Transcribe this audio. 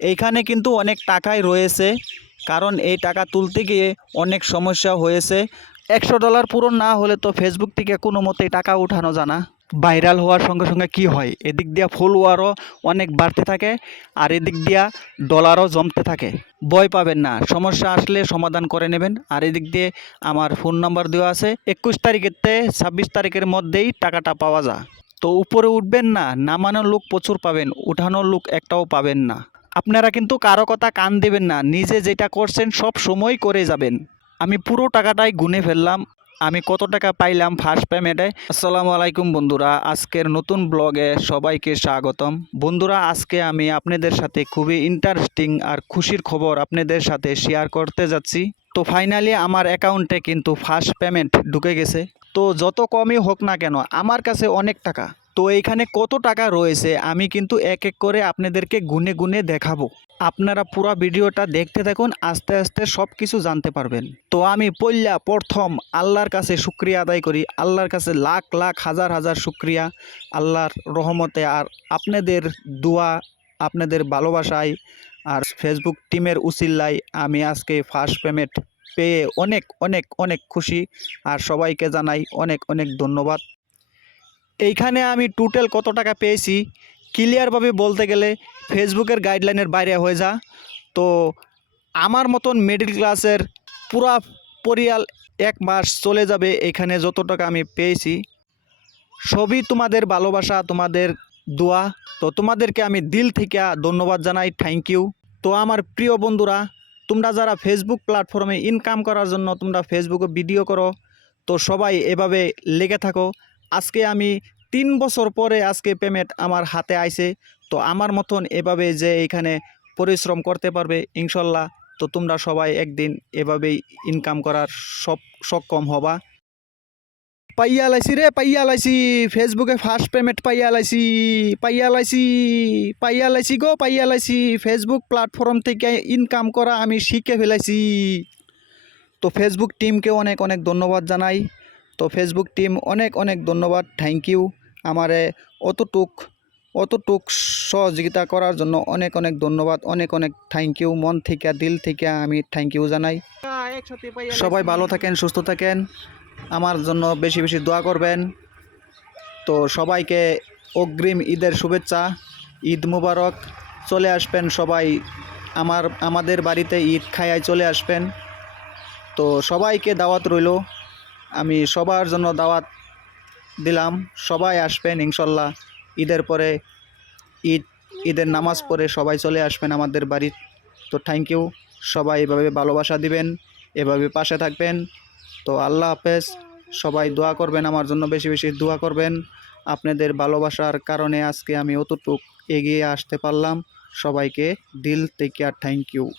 এইখানে কিন্তু অনেক টাকাই রয়েছে। কারণ এই টাকা তুলতে গিয়ে অনেক সমস্যা হয়েছে। একশো ডলার পূরণ না হলে তো ফেসবুক থেকে কোনো মতেই টাকা উঠানো জানা ভাইরাল হওয়ার সঙ্গে সঙ্গে কি হয়? এদিক দিয়া ফলোয়ারও অনেক বাড়তে থাকে আর এদিক দিয়া ডলারও জমতে থাকে। ভয় পাবেন না, সমস্যা আসলে সমাধান করে নেবেন। আর এদিক দিয়ে আমার ফোন নাম্বার দেওয়া আছে, একুশ তারিখেতে ছাব্বিশ তারিখের মধ্যেই টাকাটা পাওয়া যায়। তো উপরে উঠবেন না, নামানোর লোক প্রচুর পাবেন, উঠানোর লোক একটাও পাবেন না। আপনারা কিন্তু কারও কথা কান দেবেন না, নিজে যেটা করছেন সব সময় করে যাবেন। আমি পুরো টাকাটাই গুনে ফেললাম, আমি কত টাকা পাইলাম ফার্স্ট পেমেন্টে আসসালামু আলাইকুম বন্ধুরা, আজকের নতুন ব্লগে সবাইকে স্বাগতম। বন্ধুরা, আজকে আমি আপনাদের সাথে খুবই ইন্টারেস্টিং আর খুশির খবর আপনাদের সাথে শেয়ার করতে যাচ্ছি। তো ফাইনালি আমার অ্যাকাউন্টে কিন্তু ফার্স্ট পেমেন্ট ঢুকে গেছে। তো যত কমই হোক না কেন, আমার কাছে অনেক টাকা। তো এইখানে কত টাকা রয়েছে? আমি কিন্তু এক এক করে আপনাদেরকে গুনে গুনে দেখাবো। আপনারা পুরো ভিডিওটা দেখতে থাকুন, আস্তে আস্তে সব কিছু জানতে পারবেন। তো আমি পল্লা প্রথম আল্লাহর কাছে শুক্রিয়া আদায় করি। আল্লাহর কাছে লাখ লাখ, হাজার হাজার শুক্রিয়া। আল্লাহর রহমতে আর আপনাদের দোয়া, আপনাদের ভালোবাসায় আর ফেসবুক টিমের উসিল্লায় আমি আজকে ফার্স্ট পেমেন্ট পেয়ে অনেক অনেক অনেক খুশি। আর সবাইকে জানাই অনেক অনেক ধন্যবাদ। এইখানে আমি টোটাল কত টাকা পেয়েছি? ক্লিয়ারভাবে বলতে গেলে ফেসবুকের গাইডলাইনের বাইরে হয়ে যা। তো আমার মতন মিডিল ক্লাসের পুরা পরিয়াল এক মাস চলে যাবে এখানে যত টাকা আমি পেয়েছি। সবই তোমাদের ভালোবাসা, তোমাদের দোয়া। তো তোমাদেরকে আমি দিল থেকে ধন্যবাদ জানাই থ্যাংক ইউ তো আমার প্রিয় বন্ধুরা, তোমরা যারা ফেসবুক প্ল্যাটফর্মে ইনকাম করার জন্য তোমরা ফেসবুকে ভিডিও করো, তো সবাই এভাবে লেগে থাকো। আজকে আমি তিন বছর পরে আজকে পেমেন্ট আমার হাতে আইছে। তো আমার মতন এভাবে যে এখানে পরিশ্রম করতে পারবে, ইনশাল্লাহ, তো তোমরা সবাই একদিন এভাবেই ইনকাম করার সব সক্ষম হবা। পাইয়া লাইছি রে, পাইয়া লাইছি ফেসবুকে ফার্স্ট পেমেন্ট পাইয়া লাইছি পাইয়া লাইছি পাইয়া লাইছি গো, পাইয়া লাইছি। ফেসবুক প্ল্যাটফর্ম থেকে ইনকাম করা আমি শিখে ফেলাইছি। তো ফেসবুক টিমকে অনেক অনেক ধন্যবাদ জানাই। তো ফেসবুক টিম অনেক অনেক ধন্যবাদ। থ্যাংক ইউ আমারে অতটুক অতটুক সহযোগিতা করার জন্য অনেক অনেক ধন্যবাদ। অনেক অনেক থ্যাংক ইউ মন থেকে, দিল থেকে আমি থ্যাংক ইউ জানাই। সবাই ভালো থাকেন, সুস্থ থাকেন। আমার জন্য বেশি বেশি দোয়া করবেন। তো সবাইকে অগ্রিম ঈদের শুভেচ্ছা, ঈদ মুবারক। চলে আসবেন সবাই। আমার, আমাদের বাড়িতে ঈদ খাইয়ায় চলে আসবেন। তো সবাইকে দাওয়াত রইল। আমি সবার জন্য দাওয়াত দিলাম। সবাই আসবেন ইনশাল্লাহ। ঈদের পরে ঈদ, ঈদের নামাজ পড়ে সবাই চলে আসবেন আমাদের বাড়ি তো থ্যাংক ইউ সবাই এভাবে ভালোবাসা দিবেন, এভাবে পাশে থাকবেন। তো আল্লাহ হাফেজ। সবাই দোয়া করবেন আমার জন্য, বেশি বেশি দোয়া করবেন। আপনাদের ভালোবাসার কারণে আজকে আমি অতটুক এগিয়ে আসতে পারলাম। সবাইকে দিল থেকে আর থ্যাংক ইউ